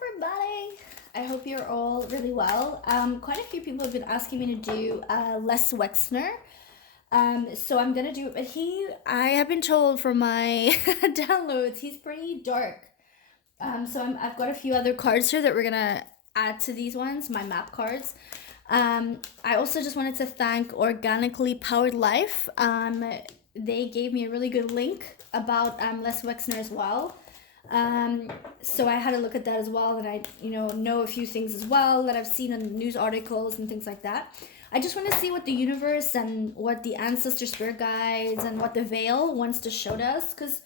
everybody. I hope you're all really well. Quite a few people have been asking me to do Les Wexner. So I'm gonna do it, but I have been told from my downloads, he's pretty dark. I've got a few other cards here that we're gonna add to these ones, my map cards. I also just wanted to thank Organically Powered Life. They gave me a really good link about Les Wexner as well. So I had a look at that as well, and I know a few things as well that I've seen in news articles and things like that. I just want to see what the universe and what the ancestor spirit guides and what the veil wants to show to us, because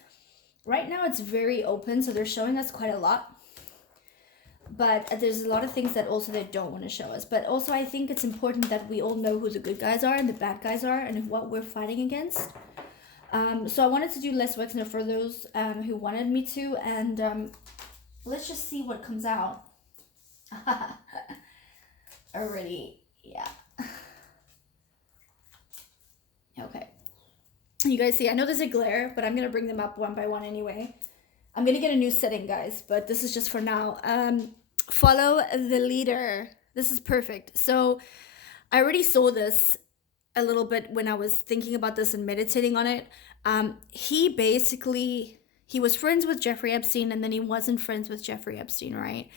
right now it's very open, so they're showing us quite a lot, but there's a lot of things that also they don't want to show us. But also I think it's important that we all know who the good guys are and the bad guys are and what we're fighting against. So I wanted to do Les Wexner for those who wanted me to, and let's just see what comes out. Already, yeah. Okay. You guys see, I know there's a glare, but I'm going to bring them up one by one anyway. I'm going to get a new setting, guys, but this is just for now. Follow the leader. This is perfect. So I already saw this a little bit when I was thinking about this and meditating on it. He was friends with Jeffrey Epstein, and then he wasn't friends with Jeffrey Epstein, right?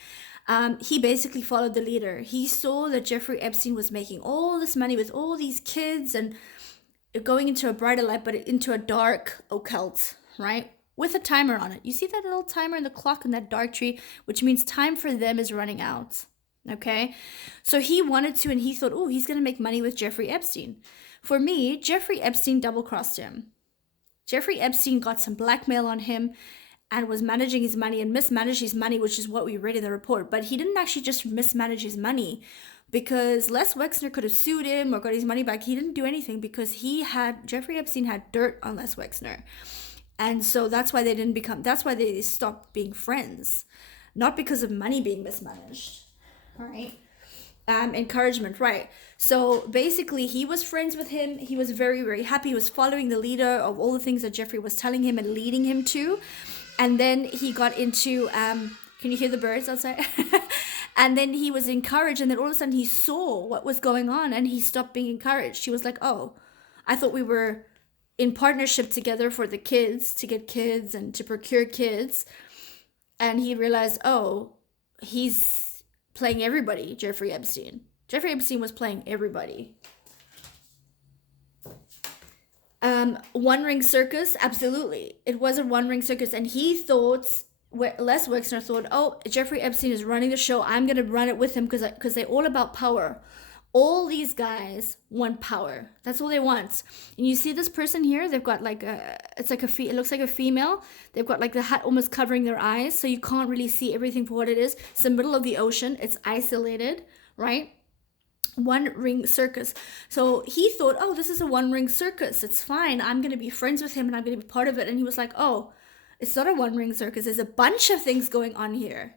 He basically followed the leader. He saw that Jeffrey Epstein was making all this money with all these kids and going into a brighter light, but into a dark occult, right? With a timer on it. You see that little timer in the clock in that dark tree, which means time for them is running out. Okay, so he wanted to, and he thought, oh, he's going to make money with Jeffrey Epstein. For me, Jeffrey Epstein double-crossed him. Jeffrey Epstein got some blackmail on him and was managing his money and mismanaged his money, which is what we read in the report. But he didn't actually just mismanage his money, because Les Wexner could have sued him or got his money back. He didn't do anything because Jeffrey Epstein had dirt on Les Wexner. And so that's why they stopped being friends. Not because of money being mismanaged. All right. Encouragement, right? So basically, he was friends with him. He was very, very happy. He was following the leader of all the things that Jeffrey was telling him and leading him to. And then he got into, can you hear the birds outside? And then he was encouraged. And then all of a sudden he saw what was going on and he stopped being encouraged. He was like, oh, I thought we were in partnership together for the kids, to get kids and to procure kids. And he realized, oh, he's playing everybody, Jeffrey Epstein. Jeffrey Epstein was playing everybody. One ring circus, absolutely. It was a one ring circus, and he thought, Les Wexner thought, oh, Jeffrey Epstein is running the show. I'm going to run it with him because they're all about power. All these guys want power. That's all they want. And you see this person here, they've got like it looks like a female. They've got like the hat almost covering their eyes, so you can't really see everything for what it is. It's the middle of the ocean. It's isolated, right? One ring circus. So he thought, oh, this is a one ring circus. It's fine. I'm going to be friends with him and I'm going to be part of it. And he was like, oh, it's not a one ring circus. There's a bunch of things going on here.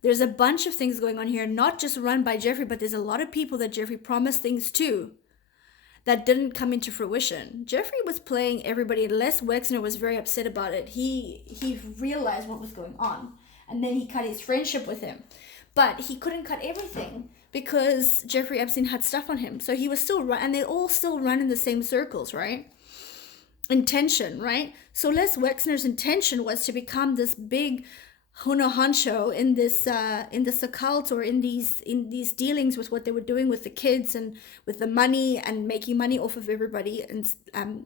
There's a bunch of things going on here, not just run by Jeffrey, but there's a lot of people that Jeffrey promised things to that didn't come into fruition. Jeffrey was playing everybody. Les Wexner was very upset about it. He realized what was going on, and then he cut his friendship with him. But he couldn't cut everything because Jeffrey Epstein had stuff on him. So he was still run, and they all still run in the same circles, right? Intention, right? So Les Wexner's intention was to become this big Hono Hancho in this occult, or in these dealings with what they were doing with the kids and with the money and making money off of everybody and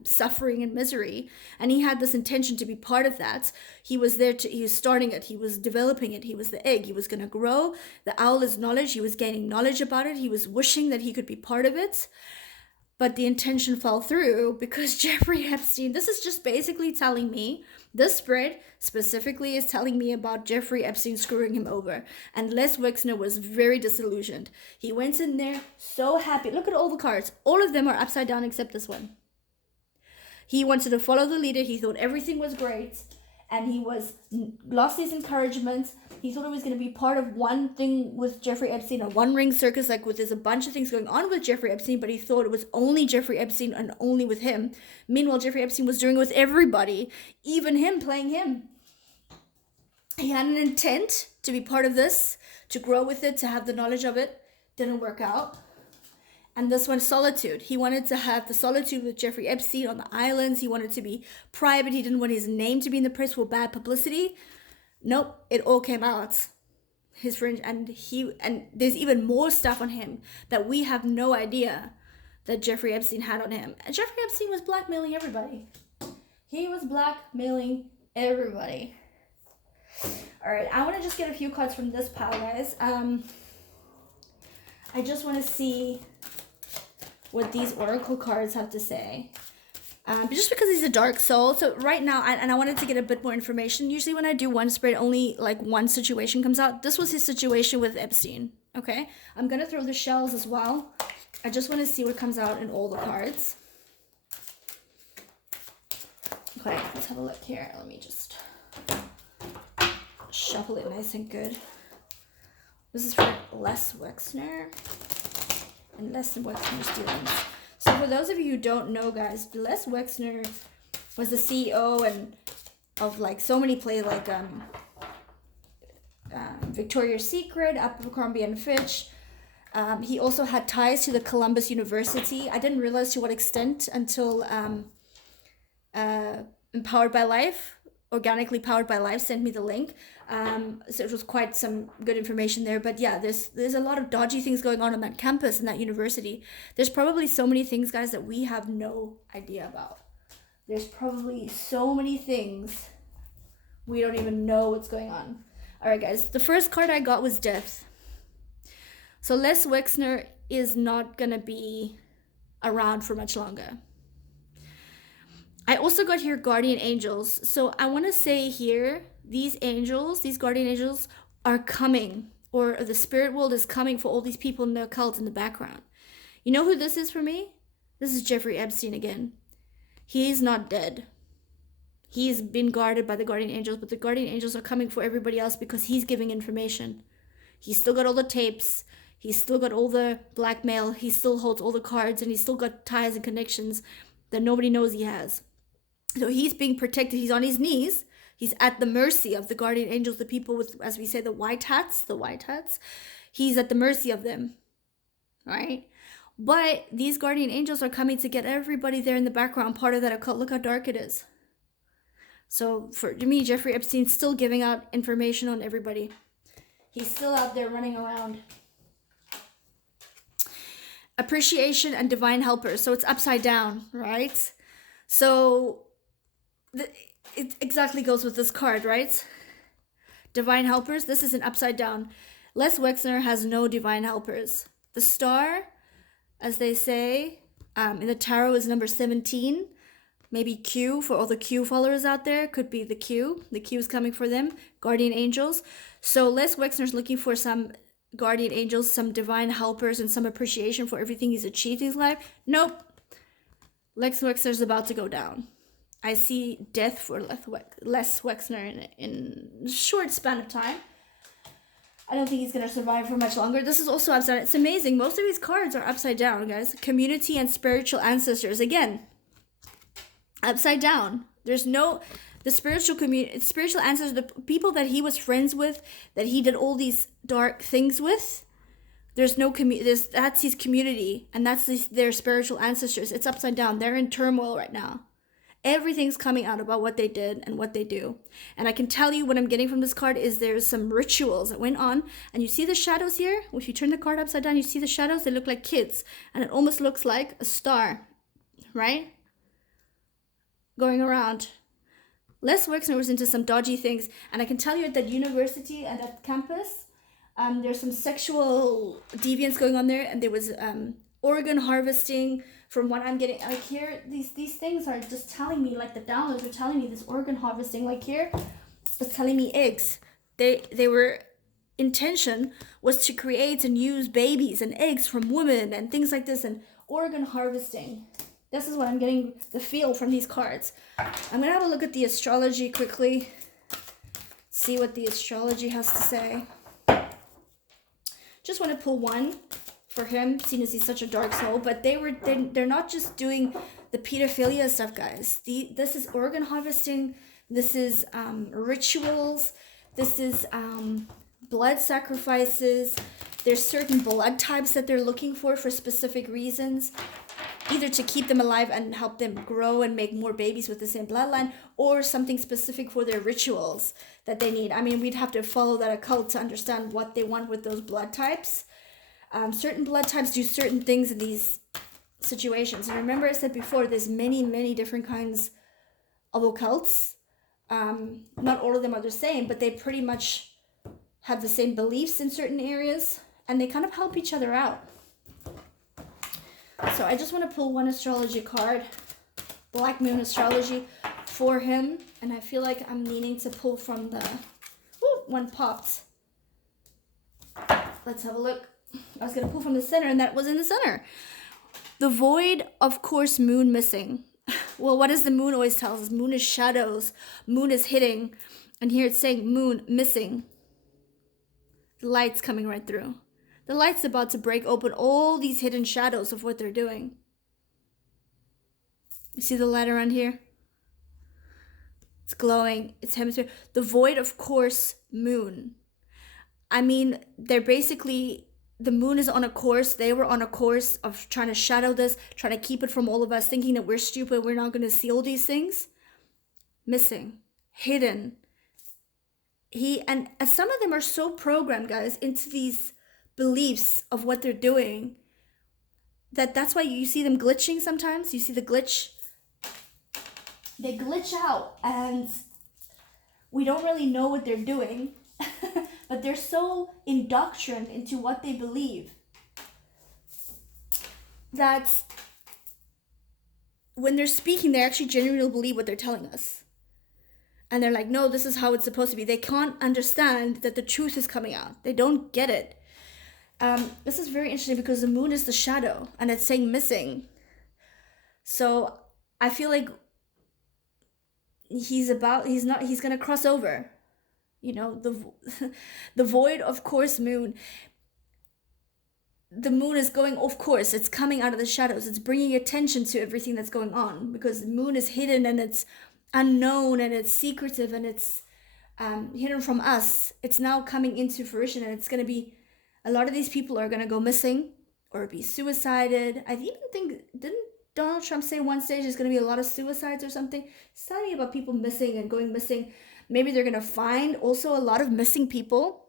suffering and misery. And he had this intention to be part of that. He was starting it. He was developing it. He was the egg. He was going to grow. The owl is knowledge. He was gaining knowledge about it. He was wishing that he could be part of it. But the intention fell through because Jeffrey Epstein, this is just basically telling me, this spread specifically is telling me about Jeffrey Epstein screwing him over. And Les Wexner was very disillusioned. He went in there so happy. Look at all the cards. All of them are upside down except this one. He wanted to follow the leader. He thought everything was great. And he lost his encouragement. He thought it was going to be part of one thing with Jeffrey Epstein, a one ring circus, there's a bunch of things going on with Jeffrey Epstein, but he thought it was only Jeffrey Epstein and only with him. Meanwhile, Jeffrey Epstein was doing it with everybody, even him, playing him. He had an intent to be part of this, to grow with it, to have the knowledge of it. Didn't work out. And this one, solitude. He wanted to have the solitude with Jeffrey Epstein on the islands. He wanted to be private. He didn't want his name to be in the press for bad publicity. Nope, it all came out. His friend, and there's even more stuff on him that we have no idea that Jeffrey Epstein had on him. And Jeffrey Epstein was blackmailing everybody. He was blackmailing everybody. All right, I want to just get a few cards from this pile, guys. I just want to see what these oracle cards have to say. Just because he's a dark soul. So right now, and I wanted to get a bit more information. Usually when I do one spread, only like one situation comes out. This was his situation with Epstein. Okay, I'm going to throw the shells as well. I just want to see what comes out in all the cards. Okay, let's have a look here. Let me just shuffle it nice and good. This is for Les Wexner and Les Wexner's dealings. So for those of you who don't know, guys, Les Wexner was the CEO and of like so many plays like Victoria's Secret, Abercrombie and Fitch. He also had ties to the Columbus University. I didn't realize to what extent until Empowered by Life, Organically Powered by Life, sent me the link. So it was quite some good information there. But yeah, there's a lot of dodgy things going on that campus and that university. There's probably so many things, guys, that we have no idea about. There's probably so many things we don't even know what's going on. All right, guys, the first card I got was Death. So Les Wexner is not going to be around for much longer. I also got here Guardian Angels. So I want to say here, these angels, these guardian angels are coming, or the spirit world is coming for all these people in the occult in the background. You know who this is for me? This is Jeffrey Epstein again. He's not dead. He's been guarded by the guardian angels, but the guardian angels are coming for everybody else because he's giving information. He's still got all the tapes. He's still got all the blackmail. He still holds all the cards, and he's still got ties and connections that nobody knows he has. So he's being protected. He's on his knees. He's at the mercy of the guardian angels, the people with, as we say, the white hats. He's at the mercy of them, right? But these guardian angels are coming to get everybody there in the background, part of that occult. Look how dark it is. So for me, Jeffrey Epstein's still giving out information on everybody. He's still out there running around. Appreciation and divine helpers. So it's upside down, right? So it exactly goes with this card, right? Divine helpers. This is an upside down. Les Wexner has no divine helpers. The star, as they say, in the tarot is number 17. Maybe Q for all the Q followers out there. Could be the Q. The Q is coming for them. Guardian angels. So Les Wexner's looking for some guardian angels, some divine helpers, and some appreciation for everything he's achieved in his life. Nope. Les Wexner's about to go down. I see death for Les Wexner in a short span of time. I don't think he's going to survive for much longer. This is also upside down. It's amazing. Most of these cards are upside down, guys. Community and spiritual ancestors. Again, upside down. There's no... The spiritual community, spiritual ancestors, the people that he was friends with, that he did all these dark things with, there's no community. That's his community, and that's their spiritual ancestors. It's upside down. They're in turmoil right now. Everything's coming out about what they did and what they do. And I can tell you what I'm getting from this card is there's some rituals that went on. And you see the shadows here? If you turn the card upside down, you see the shadows. They look like kids. And it almost looks like a star, right? Going around. Les Wexner was into some dodgy things. And I can tell you at that university and at campus, there's some sexual deviance going on there. And there was organ harvesting. From what I'm getting, like here, these things are just telling me, like the downloads are telling me this organ harvesting. Like here, it's telling me eggs. They were intention was to create and use babies and eggs from women and things like this, and organ harvesting. This is what I'm getting the feel from these cards. I'm gonna have a look at the astrology quickly. See what the astrology has to say. Just want to pull one for him, seeing as he's such a dark soul, but they're not just doing the pedophilia stuff, guys. This is organ harvesting. This is rituals. This is blood sacrifices. There's certain blood types that they're looking for specific reasons, either to keep them alive and help them grow and make more babies with the same bloodline, or something specific for their rituals that they need. I mean, we'd have to follow that occult to understand what they want with those blood types. Certain blood types do certain things in these situations. And remember I said before, there's many different kinds of occults. Not all of them are the same, but they pretty much have the same beliefs in certain areas, and they kind of help each other out. So I just want to pull one astrology card, Black Moon Astrology, for him. And I feel like I'm needing to pull from the... Ooh, one popped. Let's have a look. I was going to pull from the center, and that was in the center. The void, of course, moon missing. Well, what does the moon always tell us? Moon is shadows. Moon is hitting. And here it's saying moon missing. The light's coming right through. The light's about to break open all these hidden shadows of what they're doing. You see the light around here? It's glowing. It's hemisphere. The void, of course, moon. I mean, they're basically... The moon is on a course. They were on a course of trying to shadow this, trying to keep it from all of us, thinking that we're stupid, we're not going to see all these things. Missing. Hidden. And some of them are so programmed, guys, into these beliefs of what they're doing, that's why you see them glitching sometimes. You see the glitch. They glitch out, and we don't really know what they're doing. But they're so indoctrined into what they believe that when they're speaking, they actually genuinely believe what they're telling us. And they're like, no, this is how it's supposed to be. They can't understand that the truth is coming out. They don't get it. This is very interesting because the moon is the shadow, and it's saying missing. So I feel like he's gonna cross over. You know, the void, of course, moon. The moon is going, of course, it's coming out of the shadows. It's bringing attention to everything that's going on, because the moon is hidden and it's unknown and it's secretive and it's hidden from us. It's now coming into fruition, and it's going to be, a lot of these people are going to go missing or be suicided. I even think, didn't Donald Trump say one stage there's going to be a lot of suicides or something? He's telling me about people missing and going missing. Maybe they're going to find also a lot of missing people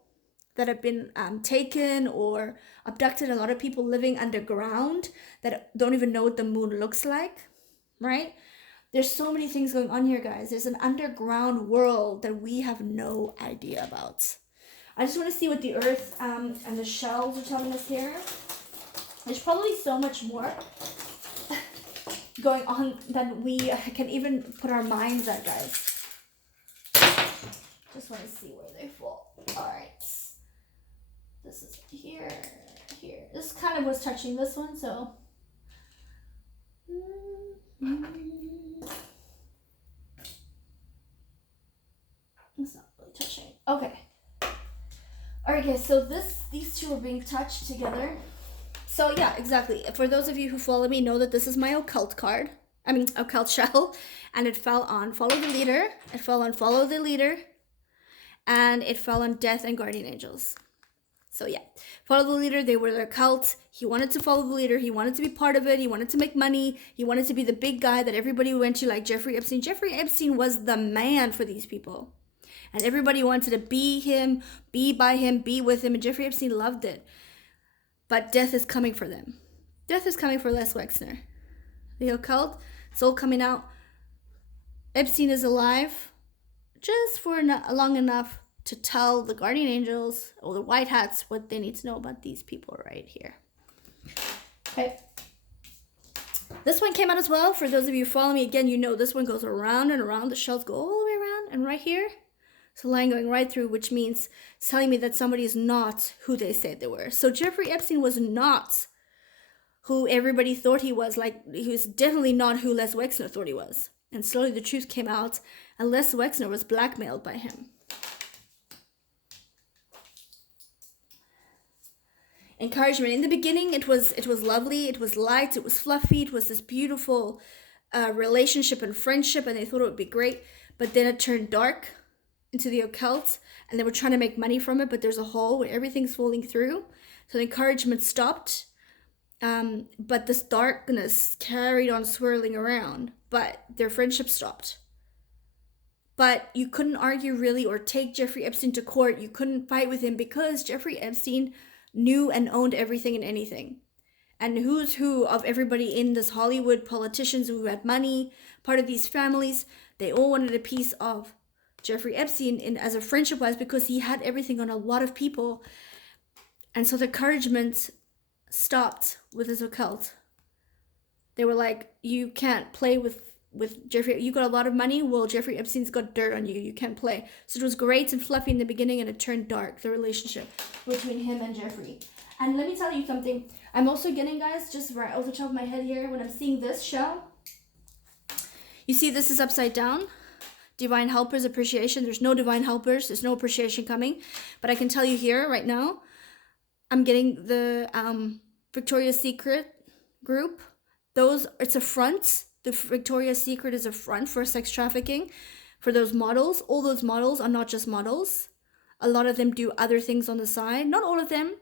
that have been taken or abducted. A lot of people living underground that don't even know what the moon looks like, right? There's so many things going on here, guys. There's an underground world that we have no idea about. I just want to see what the earth and the shells are telling us here. There's probably so much more going on than we can even put our minds at, guys. Just want to see where they fall. All right. This is here. This kind of was touching this one, so. It's not really touching. Okay. All right, guys. So these two are being touched together. So yeah, exactly. For those of you who follow me, know that this is my occult card. Occult shell, and it fell on follow the leader. It fell on follow the leader. And it fell on death and guardian angels. So yeah, follow the leader. They were their cult. He wanted to follow the leader. He wanted to be part of it. He wanted to make money. He wanted to be the big guy that everybody went to, like Jeffrey Epstein. Jeffrey Epstein was the man for these people. And everybody wanted to be him, be by him, be with him. And Jeffrey Epstein loved it. But death is coming for them. Death is coming for Les Wexner. The occult, it's all coming out. Epstein is alive. Just for long enough to tell the guardian angels or the white hats what they need to know about these people right here. Okay. This one came out as well. For those of you who follow me, again, you know this one goes around and around. The shells go all the way around. And right here, it's a line going right through, which means it's telling me that somebody is not who they said they were. So Jeffrey Epstein was not who everybody thought he was. Like, he was definitely not who Les Wexner thought he was. And slowly the truth came out, and Les Wexner was blackmailed by him. Encouragement. In the beginning, it was lovely, it was light, it was fluffy, it was this beautiful relationship and friendship, and they thought it would be great. But then it turned dark, into the occult, and they were trying to make money from it, but there's a hole where everything's falling through. So the encouragement stopped, but this darkness carried on swirling around, but their friendship stopped. But you couldn't argue really or take Jeffrey Epstein to court. You couldn't fight with him because Jeffrey Epstein knew and owned everything and anything. And who's who of everybody in this Hollywood, politicians who had money, part of these families, they all wanted a piece of Jeffrey Epstein in as a friendship wise because he had everything on a lot of people. And so the encouragement stopped with his occult. They were like, you can't play with Jeffrey. You got a lot of money. Well, Jeffrey Epstein's got dirt on you. You can't play. So it was great and fluffy in the beginning, and it turned dark, the relationship between him and Jeffrey. And let me tell you something. I'm also getting, guys, just right off the top of my head here, when I'm seeing this shell, you see this is upside down. Divine helpers, appreciation. There's no divine helpers. There's no appreciation coming. But I can tell you here right now, I'm getting the Victoria's Secret group. It's a front. The Victoria's Secret is a front for sex trafficking for those models. All those models are not just models. A lot of them do other things on the side. Not all of them,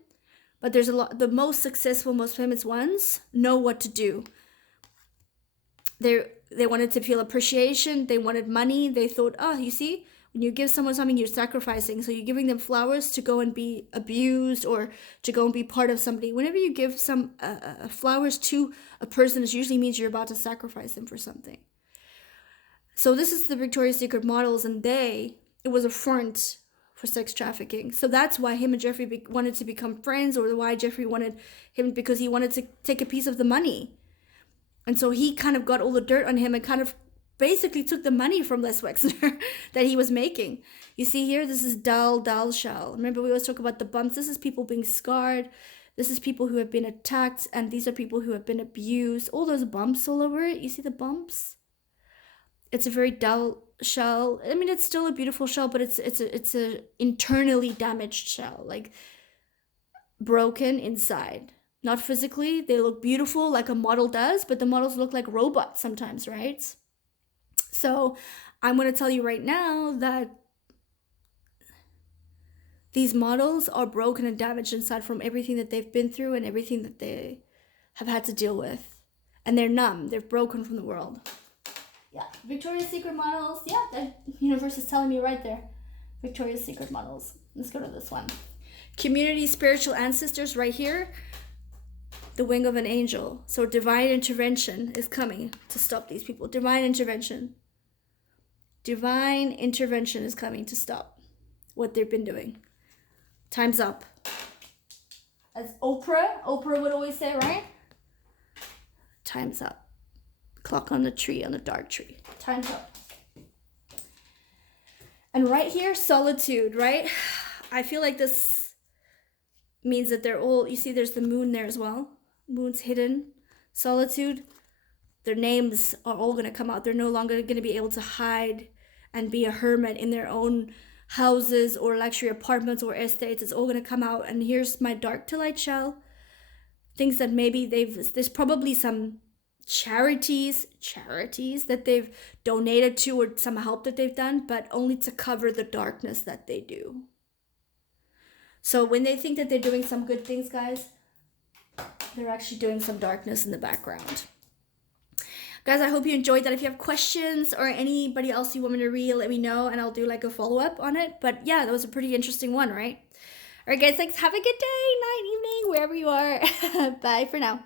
but there's a lot. The most successful, most famous ones know what to do. They wanted to feel appreciation. They wanted money. They thought, oh, you see, when you give someone something, you're sacrificing. So you're giving them flowers to go and be abused or to go and be part of somebody. Whenever you give some flowers to a person, it usually means you're about to sacrifice them for something. So this is the Victoria's Secret models, and it was a front for sex trafficking. So that's why him and Jeffrey wanted to become friends, or why Jeffrey wanted him, because he wanted to take a piece of the money. And so he kind of got all the dirt on him and kind of basically took the money from Les Wexner that he was making. You see here, this is dull shell. Remember, we always talk about the bumps. This is people being scarred. This is people who have been attacked, and these are people who have been abused. All those bumps all over it. You see the bumps? It's a very dull shell. I mean, it's still a beautiful shell, but it's a internally damaged shell, like broken inside. Not physically. They look beautiful like a model does, but the models look like robots sometimes, right? So I'm going to tell you right now that these models are broken and damaged inside from everything that they've been through and everything that they have had to deal with. And they're numb. They're broken from the world. Yeah, Victoria's Secret models. Yeah, the universe is telling me right there. Victoria's Secret models. Let's go to this one. Community spiritual ancestors right here. The wing of an angel. So divine intervention is coming to stop these people. Divine intervention. Divine intervention is coming to stop what they've been doing. Time's up. As Oprah would always say, right? Time's up. Clock on the tree, on the dark tree. Time's up. And right here, solitude, right? I feel like this means that they're all, you see there's the moon there as well. Moon's hidden. Solitude. Their names are all going to come out. They're no longer going to be able to hide and be a hermit in their own houses or luxury apartments or estates. It's all going to come out. And here's my dark to light shell. Things that maybe there's probably some charities that they've donated to, or some help that they've done, but only to cover the darkness that they do. So when they think that they're doing some good things, guys, they're actually doing some darkness in the background. Guys, I hope you enjoyed that. If you have questions or anybody else you want me to read, let me know and I'll do like a follow-up on it. But yeah, that was a pretty interesting one, right? All right, guys, thanks. Have a good day, night, evening, wherever you are. Bye for now.